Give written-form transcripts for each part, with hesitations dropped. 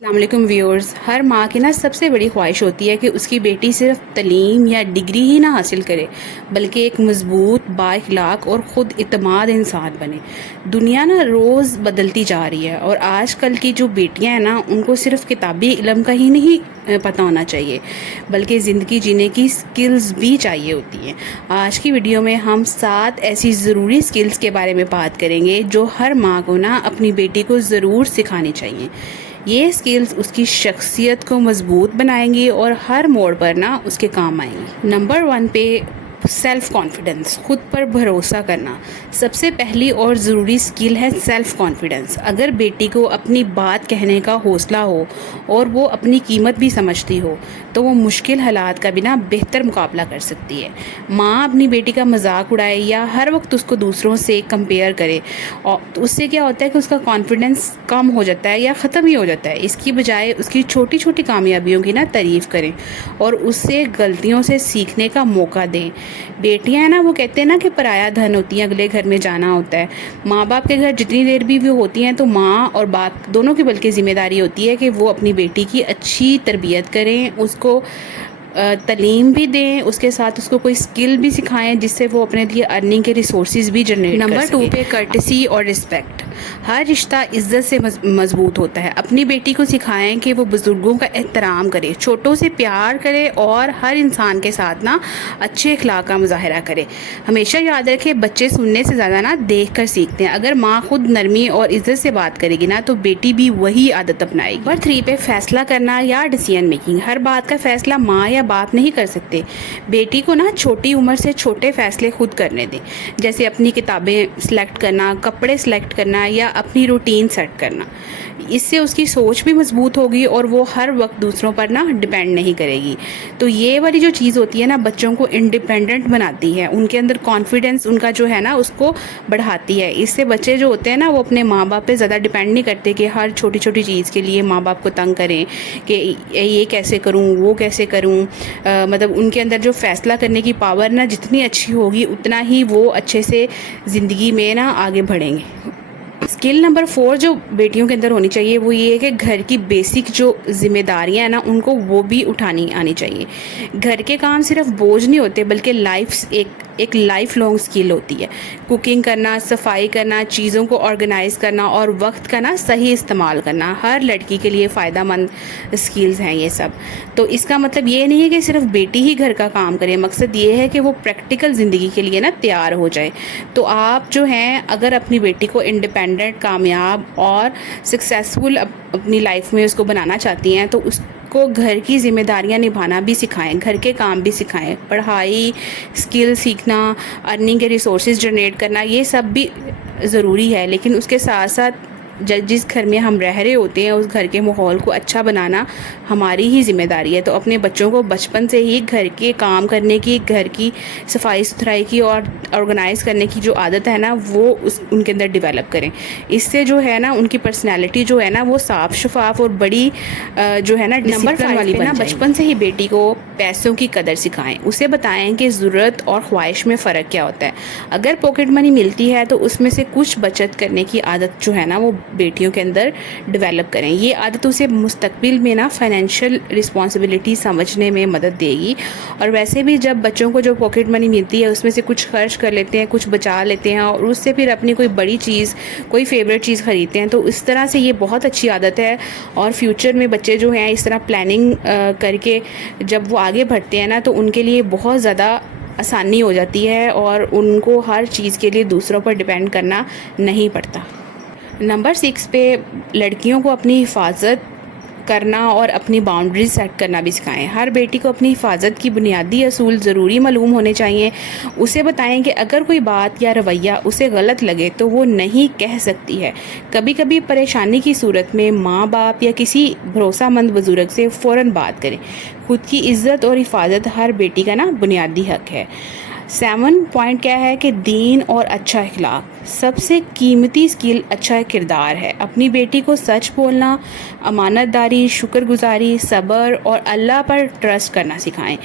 السلام علیکم ویورز. ہر ماں کی سب سے بڑی خواہش ہوتی ہے کہ اس کی بیٹی صرف تعلیم یا ڈگری ہی نہ حاصل کرے بلکہ ایک مضبوط با اخلاق اور خود اعتماد انسان بنے. دنیا روز بدلتی جا رہی ہے اور آج کل کی جو بیٹیاں ہیں ان کو صرف کتابی علم کا ہی نہیں پتہ ہونا چاہیے بلکہ زندگی جینے کی سکلز بھی چاہیے ہوتی ہیں. آج کی ویڈیو میں ہم 7 ایسی ضروری سکلز کے بارے میں بات کریں گے جو ہر ماں کو اپنی بیٹی کو ضرور سکھانی چاہیے. یہ سکلز اس کی شخصیت کو مضبوط بنائیں گی اور ہر موڑ پر اس کے کام آئیں گی. نمبر 1 پہ سیلف کانفیڈنس، خود پر بھروسہ کرنا. سب سے پہلی اور ضروری سکل ہے سیلف کانفیڈنس. اگر بیٹی کو اپنی بات کہنے کا حوصلہ ہو اور وہ اپنی قیمت بھی سمجھتی ہو تو وہ مشکل حالات کا بھی بہتر مقابلہ کر سکتی ہے. ماں اپنی بیٹی کا مذاق اڑائے یا ہر وقت اس کو دوسروں سے کمپیئر کرے اور اس سے کیا ہوتا ہے کہ اس کا کانفیڈنس کم ہو جاتا ہے یا ختم ہی ہو جاتا ہے. اس کی بجائے اس کی چھوٹی چھوٹی کامیابیوں کی تعریف کریں اور اس سے غلطیوں سے سیکھنے کا موقع دیں. بیٹیاں وہ کہتے ہیں کہ پرایا دھن ہوتی ہیں، اگلے گھر میں جانا ہوتا ہے. ماں باپ کے گھر جتنی دیر بھی وہ ہوتی ہیں تو ماں اور باپ دونوں کی بلکہ ذمہ داری ہوتی ہے کہ وہ اپنی بیٹی کی اچھی تربیت کریں، اس کو تعلیم بھی دیں، اس کے ساتھ اس کو کوئی سکل بھی سکھائیں جس سے وہ اپنے لیے ارننگ کے ریسورسز بھی جنریٹ کر سکے. نمبر 2 پہ کرٹسی اور رسپیکٹ. ہر رشتہ عزت سے مضبوط ہوتا ہے. اپنی بیٹی کو سکھائیں کہ وہ بزرگوں کا احترام کرے، چھوٹوں سے پیار کرے اور ہر انسان کے ساتھ اچھے اخلاق کا مظاہرہ کرے. ہمیشہ یاد رکھے بچے سننے سے زیادہ دیکھ کر سیکھتے ہیں. اگر ماں خود نرمی اور عزت سے بات کرے گی تو بیٹی بھی وہی عادت اپنائے گی. نمبر 3 پہ فیصلہ کرنا یا ڈیسیژن میکنگ. ہر بات کا فیصلہ ماں یا باپ نہیں کر سکتے. بیٹی کو چھوٹی عمر سے چھوٹے فیصلے خود کرنے دیں، جیسے اپنی کتابیں سلیکٹ کرنا، کپڑے سلیکٹ کرنا یا اپنی روٹین سیٹ کرنا. اس سے اس کی سوچ بھی مضبوط ہوگی اور وہ ہر وقت دوسروں پر ڈیپینڈ نہیں کرے گی. تو یہ والی جو چیز ہوتی ہے بچوں کو انڈیپینڈنٹ بناتی ہے، ان کے اندر کانفیڈنس ان کا جو ہے اس کو بڑھاتی ہے. اس سے بچے جو ہوتے ہیں وہ اپنے ماں باپ پہ زیادہ ڈیپینڈ نہیں کرتے کہ ہر چھوٹی چھوٹی چیز کے لیے ماں باپ کو تنگ کریں کہ یہ کیسے کروں وہ کیسے کروں. مطلب ان کے اندر جو فیصلہ کرنے کی پاور جتنی اچھی ہوگی اتنا ہی وہ اچھے سے زندگی میں آگے بڑھیں گے. اسکل نمبر 4 جو بیٹیوں کے اندر ہونی چاہیے وہ یہ ہے کہ گھر کی بیسک جو ذمہ داریاں ہیں ان کو وہ بھی اٹھانی آنی چاہیے. گھر کے کام صرف بوجھ نہیں ہوتے بلکہ ایک لائف لانگ اسکل ہوتی ہے. کوکنگ کرنا، صفائی کرنا، چیزوں کو آرگنائز کرنا اور وقت کا صحیح استعمال کرنا ہر لڑکی کے لیے فائدہ مند اسکلز ہیں یہ سب. تو اس کا مطلب یہ نہیں ہے کہ صرف بیٹی ہی گھر کا کام کرے، مقصد یہ ہے کہ وہ پریکٹیکل زندگی کے لیے تیار ہو جائے. تو آپ جو ہیں اگر اپنی بیٹی کو انڈیپینڈنٹ، کامیاب اور سکسیسفل اپنی لائف میں اس کو بنانا چاہتی ہیں تو اس کو گھر کی ذمہ داریاں نبھانا بھی سکھائیں، گھر کے کام بھی سکھائیں. پڑھائی، سکل سیکھنا، ارننگ کے ریسورسز جنریٹ کرنا یہ سب بھی ضروری ہے، لیکن اس کے ساتھ ساتھ جس گھر میں ہم رہ رہے ہوتے ہیں اس گھر کے ماحول کو اچھا بنانا ہماری ہی ذمہ داری ہے. تو اپنے بچوں کو بچپن سے ہی گھر کے کام کرنے کی، گھر کی صفائی ستھرائی کی اور آرگنائز کرنے کی جو عادت ہے وہ ان کے اندر ڈیولپ کریں. اس سے جو ہے ان کی پرسنالٹی جو ہے وہ صاف شفاف اور بڑی جو ہے ڈسپلن والی بن جائے. بچپن سے ہی بیٹی کو پیسوں کی قدر سکھائیں، اسے بتائیں کہ ضرورت اور خواہش میں فرق کیا ہوتا ہے. اگر پاکٹ منی ملتی ہے تو اس میں سے کچھ بچت کرنے کی عادت جو ہے وہ بیٹیوں کے اندر ڈیولپ کریں. یہ عادت اسے مستقبل میں فائنینشیل رسپانسبلٹی سمجھنے میں مدد دے گی. اور ویسے بھی جب بچوں کو جو پاکٹ منی ملتی ہے اس میں سے کچھ خرچ کر لیتے ہیں، کچھ بچا لیتے ہیں اور اس سے پھر اپنی کوئی بڑی چیز، کوئی فیوریٹ چیز خریدتے ہیں، تو اس طرح سے یہ بہت اچھی عادت ہے. اور فیوچر میں بچے جو ہیں اس طرح پلاننگ کر کے جب وہ آگے بڑھتے ہیں تو ان کے لیے بہت زیادہ آسانی ہو جاتی ہے اور ان کو ہر چیز کے لیے دوسروں پر ڈیپینڈ کرنا نہیں پڑتا. نمبر 6 پہ لڑکیوں کو اپنی حفاظت کرنا اور اپنی باؤنڈریز سیٹ کرنا بھی سکھائیں. ہر بیٹی کو اپنی حفاظت کی بنیادی اصول ضروری معلوم ہونے چاہیے. اسے بتائیں کہ اگر کوئی بات یا رویہ اسے غلط لگے تو وہ نہیں کہہ سکتی ہے. کبھی کبھی پریشانی کی صورت میں ماں باپ یا کسی بھروسہ مند بزرگ سے فوراً بات کریں. خود کی عزت اور حفاظت ہر بیٹی کا بنیادی حق ہے. 7 پوائنٹ کیا ہے کہ دین اور اچھا اخلاق. سب سے قیمتی سکل اچھا کردار ہے. اپنی بیٹی کو سچ بولنا، امانت داری، شکر گزاری، صبر اور اللہ پر ٹرسٹ کرنا سکھائیں.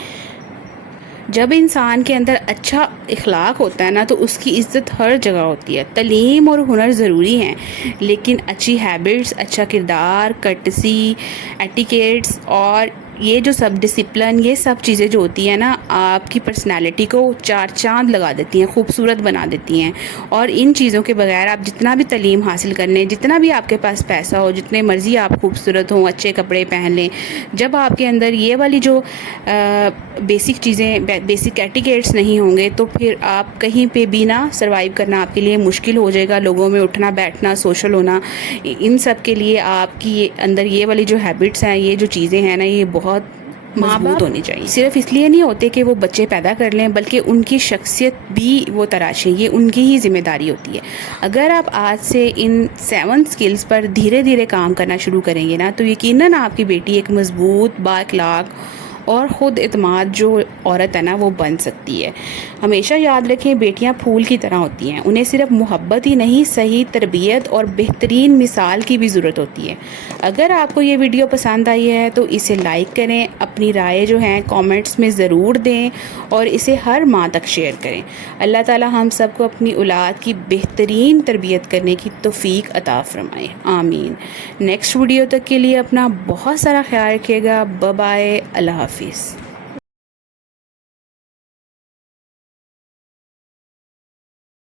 جب انسان کے اندر اچھا اخلاق ہوتا ہے نا تو اس کی عزت ہر جگہ ہوتی ہے۔ تعلیم اور ہنر ضروری ہیں، لیکن اچھی ہیبٹس، اچھا کردار، کرٹسی، ایٹیکیٹس اور یہ جو سب ڈسپلن، یہ سب چیزیں جو ہوتی ہیں نا آپ کی پرسنالٹی کو چار چاند لگا دیتی ہیں، خوبصورت بنا دیتی ہیں۔ اور ان چیزوں کے بغیر آپ جتنا بھی تعلیم حاصل کر لیں، جتنا بھی آپ کے پاس پیسہ ہو، جتنے مرضی آپ خوبصورت ہوں، اچھے کپڑے پہن لیں، جب آپ کے اندر یہ والی جو بیسک چیزیں، بیسک ایٹیکیٹس نہیں ہوں گے تو پھر آپ کہیں پہ بھی نہ سروائیو کرنا آپ کے لیے مشکل ہو جائے گا۔ لوگوں میں اٹھنا بیٹھنا، سوشل ہونا، ان سب کے لیے آپ کی اندر یہ والی جو ہیبٹس ہیں، یہ جو چیزیں ہیں نا، یہ بہت مضبوط ہونی چاہیے۔ صرف اس لیے نہیں ہوتے کہ وہ بچے پیدا کر لیں، بلکہ ان کی شخصیت بھی وہ تراشیں، یہ ان کی ہی ذمہ داری ہوتی ہے۔ اگر آپ آج سے ان 7 سکلز پر دھیرے دھیرے کام کرنا شروع کریں گے نا تو یقیناً آپ کی بیٹی ایک مضبوط، با اخلاق اور خود اعتماد جو عورت ہے نا وہ بن سکتی ہے۔ ہمیشہ یاد رکھیں، بیٹیاں پھول کی طرح ہوتی ہیں، انہیں صرف محبت ہی نہیں، صحیح تربیت اور بہترین مثال کی بھی ضرورت ہوتی ہے۔ اگر آپ کو یہ ویڈیو پسند آئی ہے تو اسے لائک کریں، اپنی رائے جو ہیں کامنٹس میں ضرور دیں اور اسے ہر ماں تک شیئر کریں۔ اللہ تعالی ہم سب کو اپنی اولاد کی بہترین تربیت کرنے کی توفیق عطا فرمائے، آمین۔ نیکسٹ ویڈیو تک کے لیے اپنا بہت سارا خیال رکھیے گا۔ بائے، اللہ حافظ۔